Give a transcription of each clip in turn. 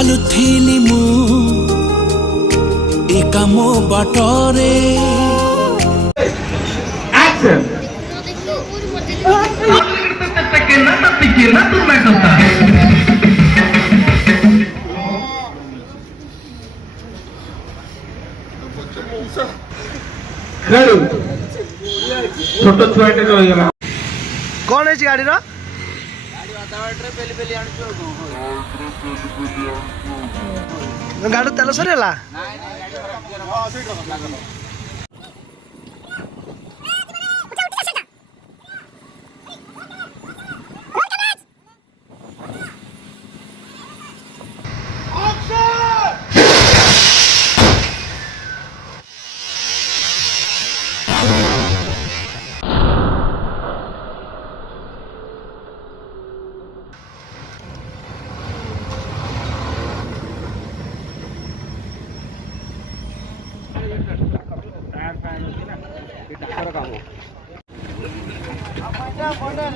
ଚାଲୁଥିଲି ମୁଁ ଏ କାମ ବାଟରେ छोट छुआटे रहीगला कौन है गाड़ी रो गाड़ी तेल सरीगला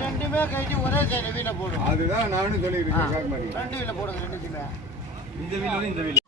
ரெண்டு மே கைட்டி ஒரே சைடுல வீல போடு அதுதான் நானும் சொல்லிருக்கேன் கால் மாதிரி ரெண்டு வீல போடுங்க ரெண்டு வீல இந்த வீல